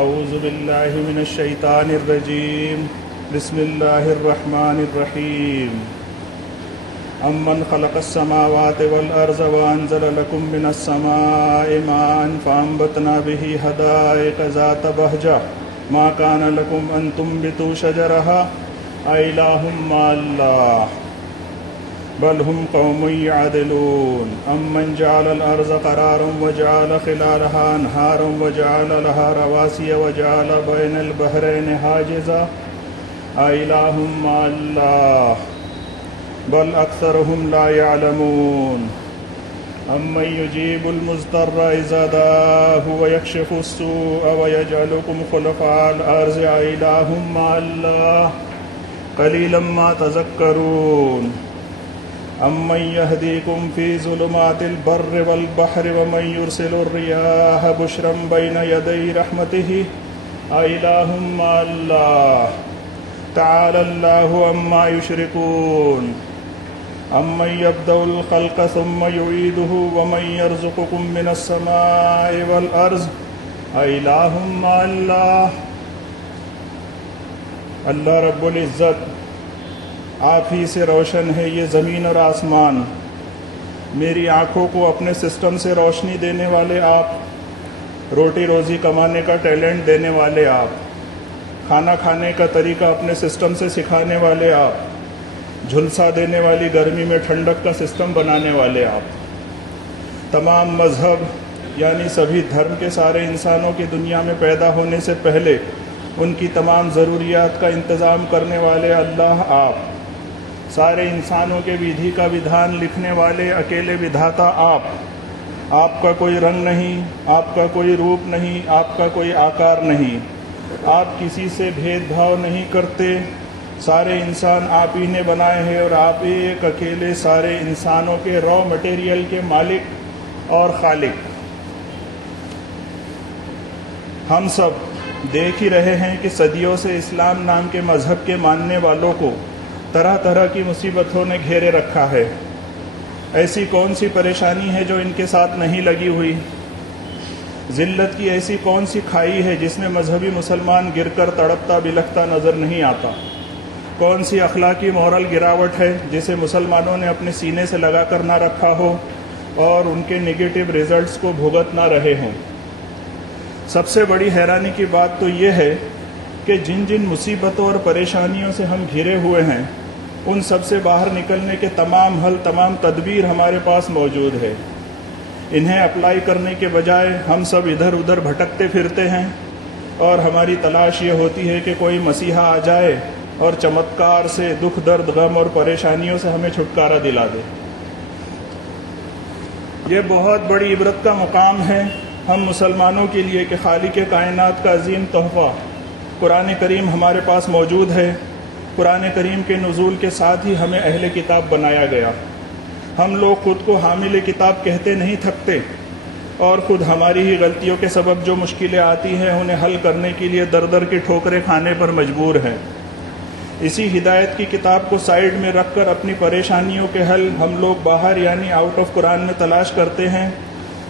اعوذ باللہ من الشیطان الرجیم بسم اللہ الرحمن الرحیم امن خلق السماوات والارض وانزل لكم من السماء ماء فانبتنا به حدائق ذات بہجہ ما كان لكم ان تنبتوا شجرها أإله مع الله بل هم قوم يعدلون امن جعل الارض قرارا وجعل خلالها انهارا وجعل لها رواسي وجعل بين البحرين حاجزا أإله مع الله بل اكثرهم لا يعلمون امن يجيب المضطر اذا دعاه ويكشف السوء ويجعلكم خلفاء الارض أإله مع الله قليلا ما تذكرون امن يهديكم في ظلمات البر والبحر ومن يرسل الرياح بشرا بين يدي رحمته أإله مع الله تعالى الله عما يشركون امن يبدأ الخلق ثم يعيده ومن يرزقكم من السماء والأرض أإله مع الله اللہ رب العزت آپ ہی سے روشن ہے یہ زمین اور آسمان، میری آنکھوں کو اپنے سسٹم سے روشنی دینے والے آپ، روٹی روزی کمانے کا ٹیلنٹ دینے والے آپ، کھانا کھانے کا طریقہ اپنے سسٹم سے سکھانے والے آپ، جھلسا دینے والی گرمی میں ٹھنڈک کا سسٹم بنانے والے آپ، تمام مذہب یعنی سبھی دھرم کے سارے انسانوں کی دنیا میں پیدا ہونے سے پہلے ان کی تمام ضروریات کا انتظام کرنے والے اللہ آپ، سارے انسانوں کے ودھی کا ودھان لکھنے والے اکیلے ودھاتا آپ کا کوئی رنگ نہیں، آپ کا کوئی روپ نہیں، آپ کا کوئی آکار نہیں، آپ کسی سے بھید بھاؤ نہیں کرتے، سارے انسان آپ ہی نے بنائے ہیں اور آپ ایک اکیلے سارے انسانوں کے را مٹیریل کے مالک اور خالق۔ ہم سب دیکھ ہی رہے ہیں کہ صدیوں سے اسلام نام کے مذہب کے ماننے والوں کو طرح طرح کی مصیبتوں نے گھیرے رکھا ہے۔ ایسی کون سی پریشانی ہے جو ان کے ساتھ نہیں لگی ہوئی؟ ذلت کی ایسی کون سی کھائی ہے جس میں مذہبی مسلمان گر کر تڑپتا بلکتا نظر نہیں آتا؟ کون سی اخلاقی مورل گراوٹ ہے جسے مسلمانوں نے اپنے سینے سے لگا کر نہ رکھا ہو اور ان کے نگیٹو ریزلٹس کو بھگت نہ رہے ہوں؟ سب سے بڑی حیرانی کی بات تو یہ ہے کہ جن جن مصیبتوں اور پریشانیوں سے ہم گھرے ہوئے ہیں ان سب سے باہر نکلنے کے تمام حل، تمام تدبیر ہمارے پاس موجود ہے۔ انہیں اپلائی کرنے کے بجائے ہم سب ادھر ادھر بھٹکتے پھرتے ہیں اور ہماری تلاش یہ ہوتی ہے کہ کوئی مسیحا آ جائے اور چمتکار سے دکھ درد غم اور پریشانیوں سے ہمیں چھٹکارا دلا دے۔ یہ بہت بڑی عبرت کا مقام ہے ہم مسلمانوں کے لیے کہ خالق کائنات کا عظیم تحفہ قرآن کریم ہمارے پاس موجود ہے۔ قرآن کریم کے نزول کے ساتھ ہی ہمیں اہل کتاب بنایا گیا۔ ہم لوگ خود کو حامل کتاب کہتے نہیں تھکتے اور خود ہماری ہی غلطیوں کے سبب جو مشکلیں آتی ہیں انہیں حل کرنے کے لیے در در کی ٹھوکریں کھانے پر مجبور ہیں۔ اسی ہدایت کی کتاب کو سائیڈ میں رکھ کر اپنی پریشانیوں کے حل ہم لوگ باہر یعنی آؤٹ آف قرآن میں تلاش کرتے ہیں۔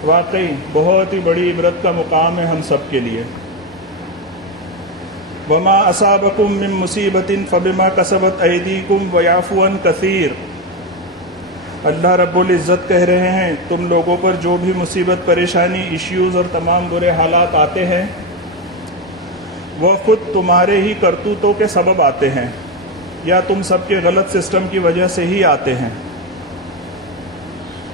واقعی بہت ہی بڑی عبرت کا مقام ہے ہم سب کے لیے۔ وما اصابکم من مصیبت فبما کسبت ایدیکم ویعفو عن کثیر۔ اللہ رب العزت کہہ رہے ہیں تم لوگوں پر جو بھی مصیبت، پریشانی، ایشوز اور تمام برے حالات آتے ہیں وہ خود تمہارے ہی کرتوتوں کے سبب آتے ہیں یا تم سب کے غلط سسٹم کی وجہ سے ہی آتے ہیں۔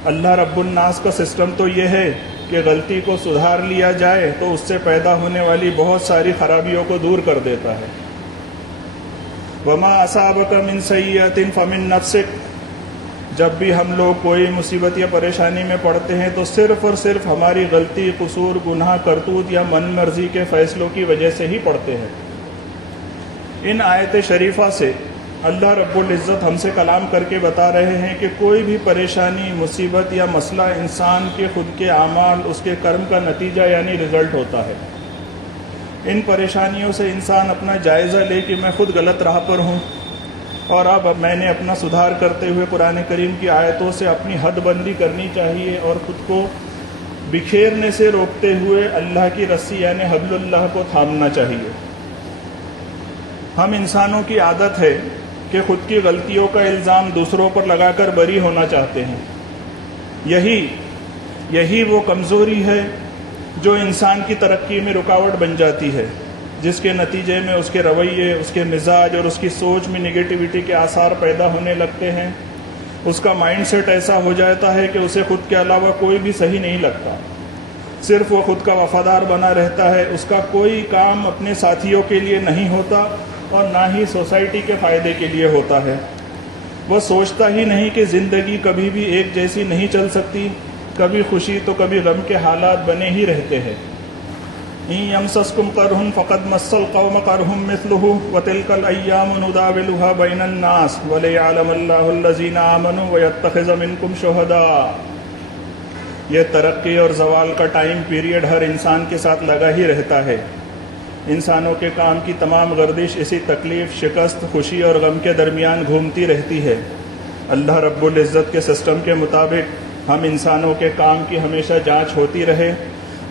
اللہ رب الناس کا سسٹم تو یہ ہے کہ غلطی کو سدھار لیا جائے تو اس سے پیدا ہونے والی بہت ساری خرابیوں کو دور کر دیتا ہے۔ وما اصابک من سیئۃ فمن نفسک، جب بھی ہم لوگ کوئی مصیبت یا پریشانی میں پڑتے ہیں تو صرف اور صرف ہماری غلطی، قصور، گناہ، کرتوت یا من مرضی کے فیصلوں کی وجہ سے ہی پڑتے ہیں۔ ان آیت شریفہ سے اللہ رب العزت ہم سے کلام کر کے بتا رہے ہیں کہ کوئی بھی پریشانی، مصیبت یا مسئلہ انسان کے خود کے اعمال، اس کے کرم کا نتیجہ یعنی رزلٹ ہوتا ہے۔ ان پریشانیوں سے انسان اپنا جائزہ لے کہ میں خود غلط راہ پر ہوں اور اب میں نے اپنا سدھار کرتے ہوئے قرآن کریم کی آیتوں سے اپنی حد بندی کرنی چاہیے اور خود کو بکھیرنے سے روکتے ہوئے اللہ کی رسی یعنی حبل اللہ کو تھامنا چاہیے۔ ہم انسانوں کی عادت ہے کہ خود کی غلطیوں کا الزام دوسروں پر لگا کر بری ہونا چاہتے ہیں۔ یہی وہ کمزوری ہے جو انسان کی ترقی میں رکاوٹ بن جاتی ہے، جس کے نتیجے میں اس کے رویے، اس کے مزاج اور اس کی سوچ میں نگیٹیوٹی کے آثار پیدا ہونے لگتے ہیں۔ اس کا مائنڈ سیٹ ایسا ہو جاتا ہے کہ اسے خود کے علاوہ کوئی بھی صحیح نہیں لگتا، صرف وہ خود کا وفادار بنا رہتا ہے۔ اس کا کوئی کام اپنے ساتھیوں کے لیے نہیں ہوتا اور نہ ہی سوسائٹی کے فائدے کے لیے ہوتا ہے۔ وہ سوچتا ہی نہیں کہ زندگی کبھی بھی ایک جیسی نہیں چل سکتی، کبھی خوشی تو کبھی غم کے حالات بنے ہی رہتے ہیں۔ إِن يَمْسَسْكُمْ قَرْحٌ فَقَدْ مَسَّ الْقَوْمَ قَرْحٌ مِثْلُهُ وَتِلْكَ الْأَيَّامُ نُدَاوِلُهَا بَيْنَ النَّاسِ وَلِيَعْلَمَ اللَّهُ الَّذِينَ آمَنُوا وَيَتَّخِذَ مِنكُمْ شُهَدَاءَ۔ یہ ترقی اور زوال کا ٹائم پیریڈ ہر انسان کے ساتھ لگا ہی رہتا ہے۔ انسانوں کے کام کی تمام گردش اسی تکلیف، شکست، خوشی اور غم کے درمیان گھومتی رہتی ہے۔ اللہ رب العزت کے سسٹم کے مطابق ہم انسانوں کے کام کی ہمیشہ جانچ ہوتی رہے،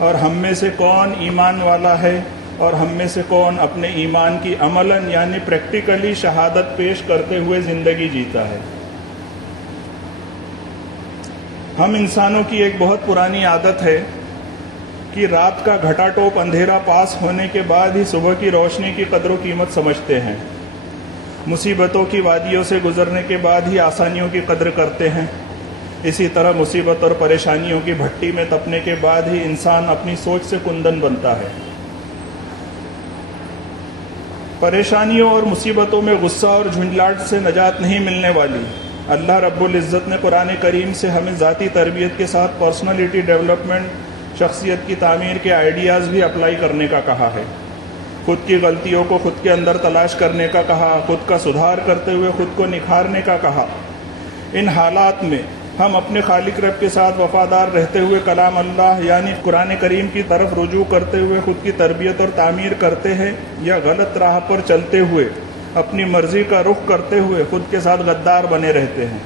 اور ہم میں سے کون ایمان والا ہے اور ہم میں سے کون اپنے ایمان کی عملاً یعنی پریکٹیکلی شہادت پیش کرتے ہوئے زندگی جیتا ہے۔ ہم انسانوں کی ایک بہت پرانی عادت ہے کہ رات کا گھٹا ٹوپ اندھیرا پاس ہونے کے بعد ہی صبح کی روشنی کی قدر و قیمت سمجھتے ہیں۔ مصیبتوں کی وادیوں سے گزرنے کے بعد ہی آسانیوں کی قدر کرتے ہیں۔ اسی طرح مصیبت اور پریشانیوں کی بھٹی میں تپنے کے بعد ہی انسان اپنی سوچ سے کندن بنتا ہے۔ پریشانیوں اور مصیبتوں میں غصہ اور جھنجھلاہٹ سے نجات نہیں ملنے والی۔ اللہ رب العزت نے قرآن کریم سے ہمیں ذاتی تربیت کے ساتھ پرسنالٹی ڈیولپمنٹ، شخصیت کی تعمیر کے آئیڈیاز بھی اپلائی کرنے کا کہا ہے۔ خود کی غلطیوں کو خود کے اندر تلاش کرنے کا کہا، خود کا سدھار کرتے ہوئے خود کو نکھارنے کا کہا۔ ان حالات میں ہم اپنے خالق رب کے ساتھ وفادار رہتے ہوئے کلام اللہ یعنی قرآن کریم کی طرف رجوع کرتے ہوئے خود کی تربیت اور تعمیر کرتے ہیں، یا غلط راہ پر چلتے ہوئے اپنی مرضی کا رخ کرتے ہوئے خود کے ساتھ غدار بنے رہتے ہیں۔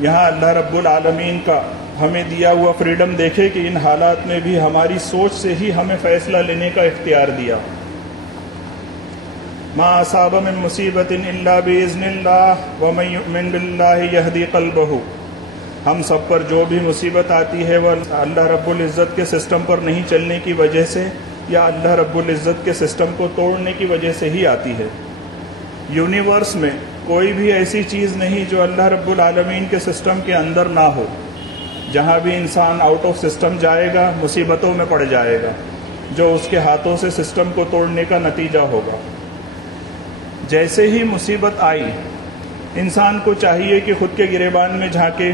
یہاں اللہ رب العالمین کا ہمیں دیا ہوا فریڈم دیکھے کہ ان حالات میں بھی ہماری سوچ سے ہی ہمیں فیصلہ لینے کا اختیار دیا۔ ما اصاب من مصیبت الا باذن اللہ ومن یؤمن باللہ یہدی قلبہ۔ ہم سب پر جو بھی مصیبت آتی ہے وہ اللہ رب العزت کے سسٹم پر نہیں چلنے کی وجہ سے یا اللہ رب العزت کے سسٹم کو توڑنے کی وجہ سے ہی آتی ہے۔ یونیورس میں کوئی بھی ایسی چیز نہیں جو اللہ رب العالمین کے سسٹم کے اندر نہ ہو۔ جہاں بھی انسان آؤٹ آف سسٹم جائے گا مصیبتوں میں پڑ جائے گا، جو اس کے ہاتھوں سے سسٹم کو توڑنے کا نتیجہ ہوگا۔ جیسے ہی مصیبت آئی، انسان کو چاہیے کہ خود کے گریبان میں جھانکے،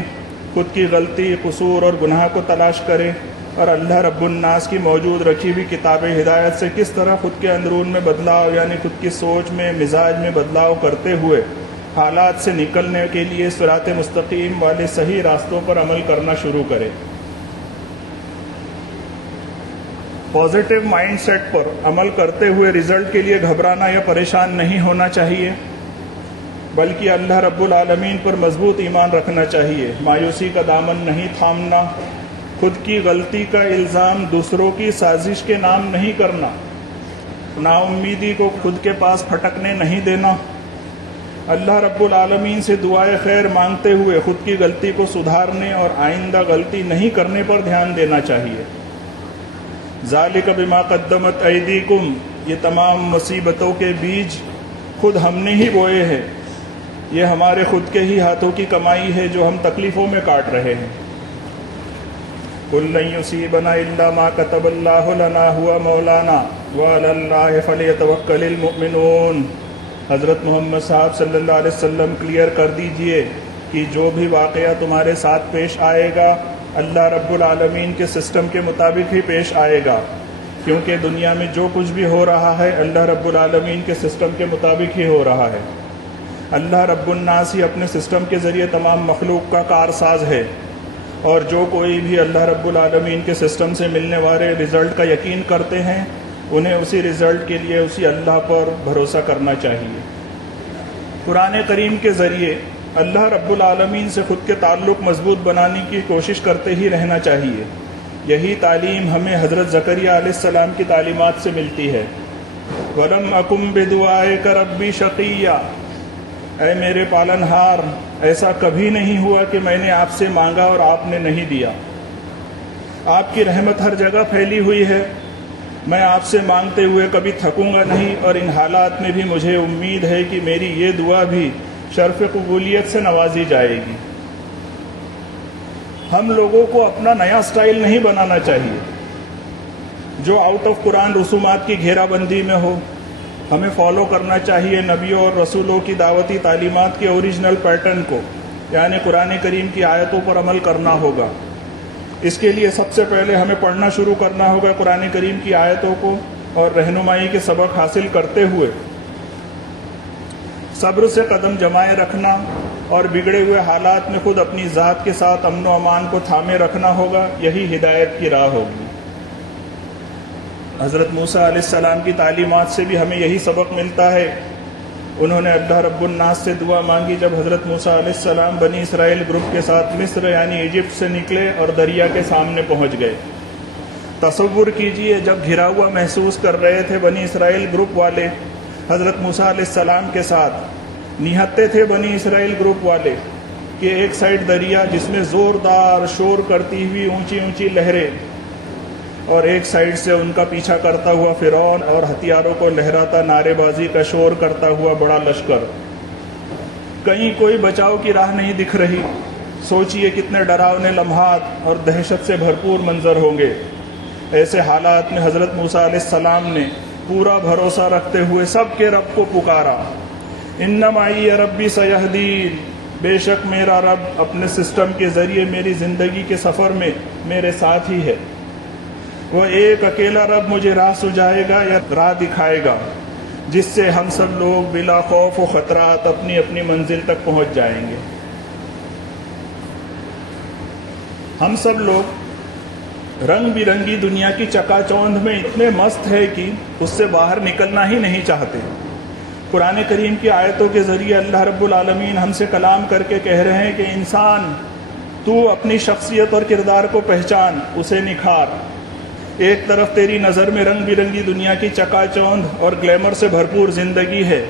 خود کی غلطی، قصور اور گناہ کو تلاش کرے، اور اللہ رب الناس کی موجود رکھی ہوئی کتاب ہدایت سے کس طرح خود کے اندرون میں بدلاؤ یعنی خود کی سوچ میں، مزاج میں بدلاؤ کرتے ہوئے حالات سے نکلنے کے لیے صراط مستقیم والے صحیح راستوں پر عمل کرنا شروع کرے۔ پازیٹیو مائنڈ سیٹ پر عمل کرتے ہوئے رزلٹ کے لیے گھبرانا یا پریشان نہیں ہونا چاہیے، بلکہ اللہ رب العالمین پر مضبوط ایمان رکھنا چاہیے۔ مایوسی کا دامن نہیں تھامنا، خود کی غلطی کا الزام دوسروں کی سازش کے نام نہیں کرنا، نا امیدی کو خود کے پاس پھٹکنے نہیں دینا، اللہ رب العالمین سے دعائے خیر مانگتے ہوئے خود کی غلطی کو سدھارنے اور آئندہ غلطی نہیں کرنے پر دھیان دینا چاہیے۔ ذالک بما قدمت ایدیکم، یہ تمام مصیبتوں کے بیج خود ہم نے ہی بوئے ہیں، یہ ہمارے خود کے ہی ہاتھوں کی کمائی ہے جو ہم تکلیفوں میں کاٹ رہے ہیں۔ قل لن یصیبنا الا ما کتب اللہ لنا هو مولانا وعلی اللہ فلیتوکل المؤمنون۔ حضرت محمد صاحب صلی اللہ علیہ وسلم کلیئر کر دیجئے کہ جو بھی واقعہ تمہارے ساتھ پیش آئے گا اللہ رب العالمین کے سسٹم کے مطابق ہی پیش آئے گا، کیونکہ دنیا میں جو کچھ بھی ہو رہا ہے اللہ رب العالمین کے سسٹم کے مطابق ہی ہو رہا ہے۔ اللہ رب الناس ہی اپنے سسٹم کے ذریعے تمام مخلوق کا کارساز ہے، اور جو کوئی بھی اللہ رب العالمین کے سسٹم سے ملنے والے رزلٹ کا یقین کرتے ہیں انہیں اسی رزلٹ کے لیے اسی اللہ پر بھروسہ کرنا چاہیے۔ قرآن کریم کے ذریعے اللہ رب العالمین سے خود کے تعلق مضبوط بنانے کی کوشش کرتے ہی رہنا چاہیے۔ یہی تعلیم ہمیں حضرت زکریا علیہ السلام کی تعلیمات سے ملتی ہے۔ وَلَمْ أَكُمْ بِدُعَائِكَ رَبِّ شَقِيًّا، اے میرے پالنہار، ایسا کبھی نہیں ہوا کہ میں نے آپ سے مانگا اور آپ نے نہیں دیا۔ آپ کی رحمت ہر جگہ پھیلی ہوئی ہے، میں آپ سے مانگتے ہوئے کبھی تھکوں گا نہیں، اور ان حالات میں بھی مجھے امید ہے کہ میری یہ دعا بھی شرف قبولیت سے نوازی جائے گی۔ ہم لوگوں کو اپنا نیا سٹائل نہیں بنانا چاہیے جو آؤٹ آف قرآن رسومات کی گھیرا بندی میں ہو۔ ہمیں فالو کرنا چاہیے نبیوں اور رسولوں کی دعوتی تعلیمات کے اوریجنل پیٹرن کو، یعنی قرآن کریم کی آیتوں پر عمل کرنا ہوگا۔ اس کے لیے سب سے پہلے ہمیں پڑھنا شروع کرنا ہوگا قرآن کریم کی آیتوں کو، اور رہنمائی کے سبق حاصل کرتے ہوئے صبر سے قدم جمائے رکھنا، اور بگڑے ہوئے حالات میں خود اپنی ذات کے ساتھ امن و امان کو تھامے رکھنا ہوگا۔ یہی ہدایت کی راہ ہوگی۔ حضرت موسیٰ علیہ السلام کی تعلیمات سے بھی ہمیں یہی سبق ملتا ہے۔ انہوں نے اللہ رب الناس سے دعا مانگی جب حضرت موسیٰ علیہ السلام بنی اسرائیل گروپ کے ساتھ مصر یعنی ایجپٹ سے نکلے اور دریا کے سامنے پہنچ گئے۔ تصور کیجئے، جب گھرا ہوا محسوس کر رہے تھے بنی اسرائیل گروپ والے حضرت موسیٰ علیہ السلام کے ساتھ، نہتے تھے بنی اسرائیل گروپ والے کہ ایک سائڈ دریا جس میں زوردار شور کرتی ہوئی اونچی اونچی لہریں، اور ایک سائڈ سے ان کا پیچھا کرتا ہوا فرعون اور ہتھیاروں کو لہراتا نعرے بازی کا شور کرتا ہوا بڑا لشکر۔ کہیں کوئی بچاؤ کی راہ نہیں دکھ رہی۔ سوچئے کتنے ڈراؤنے لمحات اور دہشت سے بھرپور منظر ہوں گے۔ ایسے حالات میں حضرت موسیٰ علیہ السلام نے پورا بھروسہ رکھتے ہوئے سب کے رب کو پکارا، ان معی ربی سیہدین، بے شک میرا رب اپنے سسٹم کے ذریعے میری زندگی کے سفر میں میرے ساتھ ہی ہے۔ وہ ایک اکیلا رب مجھے راہ سجائے گا یا راہ دکھائے گا، جس سے ہم سب لوگ بلا خوف و خطرات اپنی اپنی منزل تک پہنچ جائیں گے۔ ہم سب لوگ رنگ برنگی دنیا کی چکا چوندھ میں اتنے مست ہے کہ اس سے باہر نکلنا ہی نہیں چاہتے۔ قرآن کریم کی آیتوں کے ذریعے اللہ رب العالمین ہم سے کلام کر کے کہہ رہے ہیں کہ انسان، تو اپنی شخصیت اور کردار کو پہچان، اسے نکھار۔ ایک طرف تیری نظر میں رنگ برنگی دنیا کی چکا چوندھ اور گلیمر سے بھرپور زندگی ہے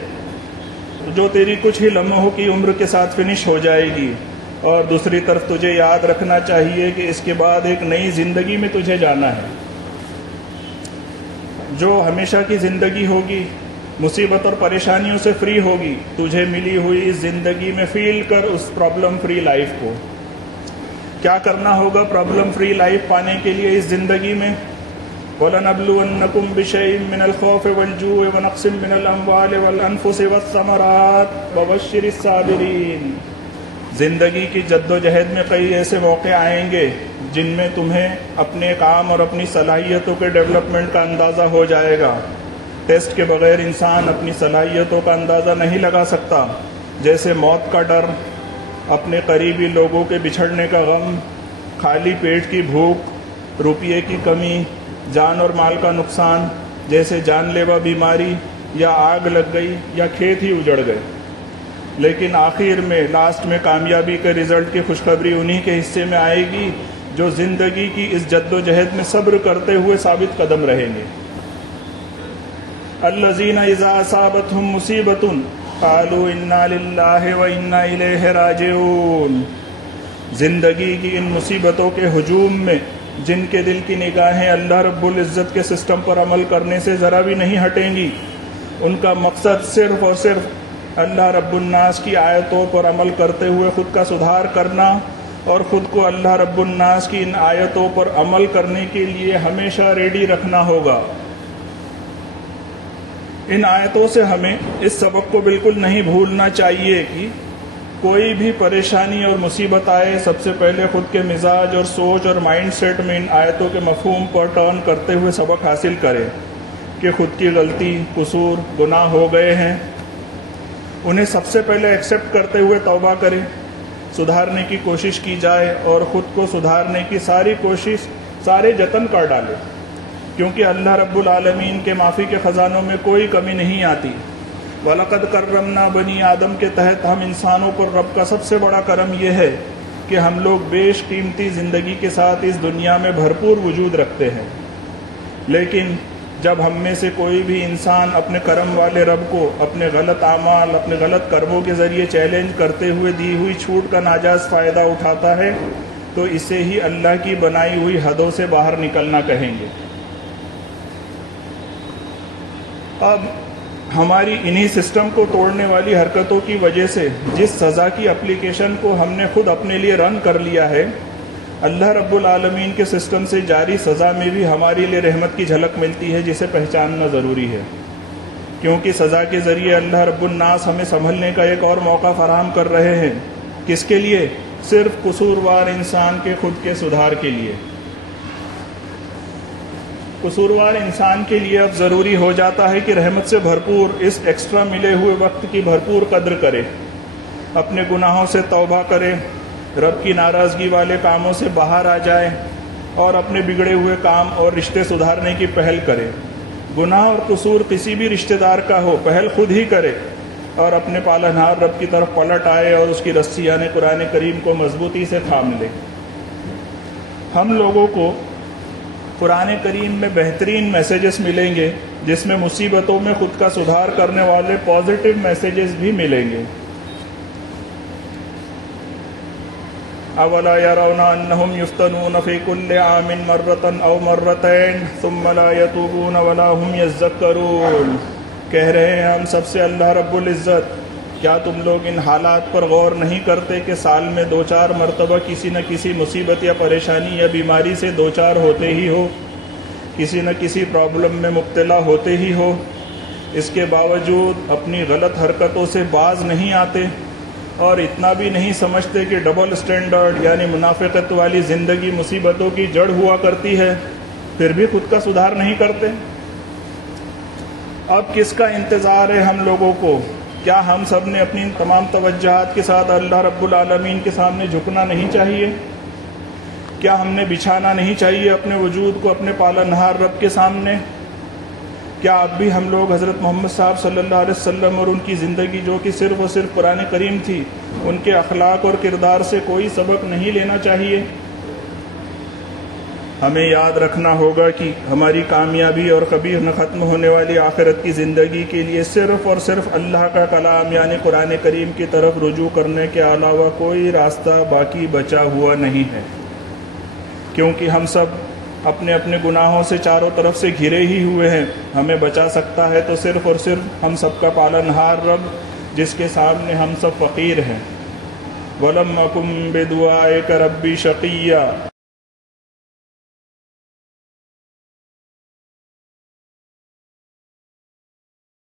جو تیری کچھ ہی لمحوں کی عمر کے ساتھ فنش ہو جائے گی، اور دوسری طرف تجھے یاد رکھنا چاہیے کہ اس کے بعد ایک نئی زندگی میں تجھے جانا ہے جو ہمیشہ کی زندگی ہوگی، مصیبت اور پریشانیوں سے فری ہوگی۔ تجھے ملی ہوئی اس زندگی میں فیل کر اس پرابلم فری لائف کو۔ کیا کرنا ہوگا پرابلم فری لائف پانے کے لیے اس زندگی میں؟ وَلَنَبْلُوَنَّكُمْ بِشَيْءٍ مِّنَ الْخَوْفِ وَالْجُوعِ وَنَقْصٍ مِّنَ الْأَمْوَالِ وَالْأَنفُسِ وَالثَّمَرَاتِ وَبَشِّرِ الصَّابِرِينَ۔ زندگی کی جد و جہد میں کئی ایسے موقع آئیں گے جن میں تمہیں اپنے کام اور اپنی صلاحیتوں کے ڈیولپمنٹ کا اندازہ ہو جائے گا۔ ٹیسٹ کے بغیر انسان اپنی صلاحیتوں کا اندازہ نہیں لگا سکتا، جیسے موت کا ڈر، اپنے قریبی لوگوں کے بچھڑنے کا غم، خالی پیٹ کی بھوک، روپیے کی کمی، جان اور مال کا نقصان جیسے جان لیوا بیماری، یا آگ لگ گئی یا کھیت ہی اجڑ گئے۔ لیکن آخر میں لاسٹ میں کامیابی کے رزلٹ کی خوشخبری انہی کے حصے میں آئے گی جو زندگی کی اس جد و جہد میں صبر کرتے ہوئے ثابت قدم رہیں گے۔ الذین اذا اصابتهم مصیبۃ قالوا انا للہ وانا الیہ راجعون۔ زندگی کی ان مصیبتوں کے ہجوم میں جن کے دل کی نگاہیں اللہ رب العزت کے سسٹم پر عمل کرنے سے ذرا بھی نہیں ہٹیں گی، ان کا مقصد صرف اور صرف اللہ رب الناس کی آیتوں پر عمل کرتے ہوئے خود کا سدھار کرنا، اور خود کو اللہ رب الناس کی ان آیتوں پر عمل کرنے کے لیے ہمیشہ ریڈی رکھنا ہوگا۔ ان آیتوں سے ہمیں اس سبق کو بالکل نہیں بھولنا چاہیے کہ کوئی بھی پریشانی اور مصیبت آئے، سب سے پہلے خود کے مزاج اور سوچ اور مائنڈ سیٹ میں ان آیتوں کے مفہوم پر ٹرن کرتے ہوئے سبق حاصل کرے کہ خود کی غلطی، قصور، گناہ ہو گئے ہیں، انہیں سب سے پہلے ایکسیپٹ کرتے ہوئے توبہ کرے، سدھارنے کی کوشش کی جائے اور خود کو سدھارنے کی ساری کوشش، سارے جتن کر ڈالے، کیونکہ اللہ رب العالمین کے معافی کے خزانوں میں کوئی کمی نہیں آتی۔ وَلَقَدْ كَرَّمْنَا بَنِي آدم کے تحت ہم انسانوں پر رب کا سب سے بڑا کرم یہ ہے کہ ہم لوگ بیش قیمتی زندگی کے ساتھ اس دنیا میں بھرپور وجود رکھتے ہیں، لیکن جب ہم میں سے کوئی بھی انسان اپنے کرم والے رب کو اپنے غلط اعمال، اپنے غلط کرموں کے ذریعے چیلنج کرتے ہوئے دی ہوئی چھوٹ کا ناجائز فائدہ اٹھاتا ہے تو اسے ہی اللہ کی بنائی ہوئی حدوں سے باہر نکلنا کہیں گے۔ اب ہماری انہی سسٹم کو توڑنے والی حرکتوں کی وجہ سے جس سزا کی اپلیکیشن کو ہم نے خود اپنے لیے رن کر لیا ہے، اللہ رب العالمین کے سسٹم سے جاری سزا میں بھی ہمارے لیے رحمت کی جھلک ملتی ہے، جسے پہچاننا ضروری ہے، کیونکہ سزا کے ذریعے اللہ رب الناس ہمیں سنبھلنے کا ایک اور موقع فراہم کر رہے ہیں۔ کس کے لیے؟ صرف قصوروار انسان کے خود کے سدھار کے لیے۔ قصوروار انسان کے لیے اب ضروری ہو جاتا ہے کہ رحمت سے بھرپور اس ایکسٹرا ملے ہوئے وقت کی بھرپور قدر کرے، اپنے گناہوں سے توبہ کرے، رب کی ناراضگی والے کاموں سے باہر آ جائے اور اپنے بگڑے ہوئے کام اور رشتے سدھارنے کی پہل کرے۔ گناہ اور قصور کسی بھی رشتہ دار کا ہو، پہل خود ہی کرے اور اپنے پالنہار رب کی طرف پلٹ آئے اور اس کی رسی یعنی قرآن کریم کو مضبوطی سے تھام لے۔ ہم لوگوں کو قرآن کریم میں بہترین میسیجز ملیں گے، جس میں مصیبتوں میں خود کا سدھار کرنے والے پازیٹیو میسیجز بھی ملیں گے۔ اولا يرون انهم يفتنون في كل عام مرة او مرتين ثم لا يتوبون ولا هم يذكرون۔ کہہ رہے ہیں ہم سب سے اللہ رب العزت، کیا تم لوگ ان حالات پر غور نہیں کرتے کہ سال میں 2-4 مرتبہ کسی نہ کسی مصیبت یا پریشانی یا بیماری سے دوچار ہوتے ہی ہو، کسی نہ کسی پرابلم میں مبتلا ہوتے ہی ہو، اس کے باوجود اپنی غلط حرکتوں سے باز نہیں آتے اور اتنا بھی نہیں سمجھتے کہ ڈبل سٹینڈرڈ یعنی منافقت والی زندگی مصیبتوں کی جڑ ہوا کرتی ہے، پھر بھی خود کا سدھار نہیں کرتے۔ اب کس کا انتظار ہے ہم لوگوں کو؟ کیا ہم سب نے اپنی تمام توجہات کے ساتھ اللہ رب العالمین کے سامنے جھکنا نہیں چاہیے؟ کیا ہم نے بچھانا نہیں چاہیے اپنے وجود کو اپنے پالنہار رب کے سامنے؟ کیا اب بھی ہم لوگ حضرت محمد صاحب صلی اللہ علیہ وسلم اور ان کی زندگی جو کہ صرف اور صرف قرآن کریم تھی، ان کے اخلاق اور کردار سے کوئی سبق نہیں لینا چاہیے؟ ہمیں یاد رکھنا ہوگا کہ ہماری کامیابی اور کبھی نہ ختم ہونے والی آخرت کی زندگی کے لیے صرف اور صرف اللہ کا کلام یعنی قرآن کریم کی طرف رجوع کرنے کے علاوہ کوئی راستہ باقی بچا ہوا نہیں ہے، کیونکہ ہم سب اپنے اپنے گناہوں سے چاروں طرف سے گھرے ہی ہوئے ہیں۔ ہمیں بچا سکتا ہے تو صرف اور صرف ہم سب کا پالنہار رب، جس کے سامنے ہم سب فقیر ہیں۔ وَلَمْ أَكُنْ بِدُعَائِكَ رَبِّ شَقِيًّا۔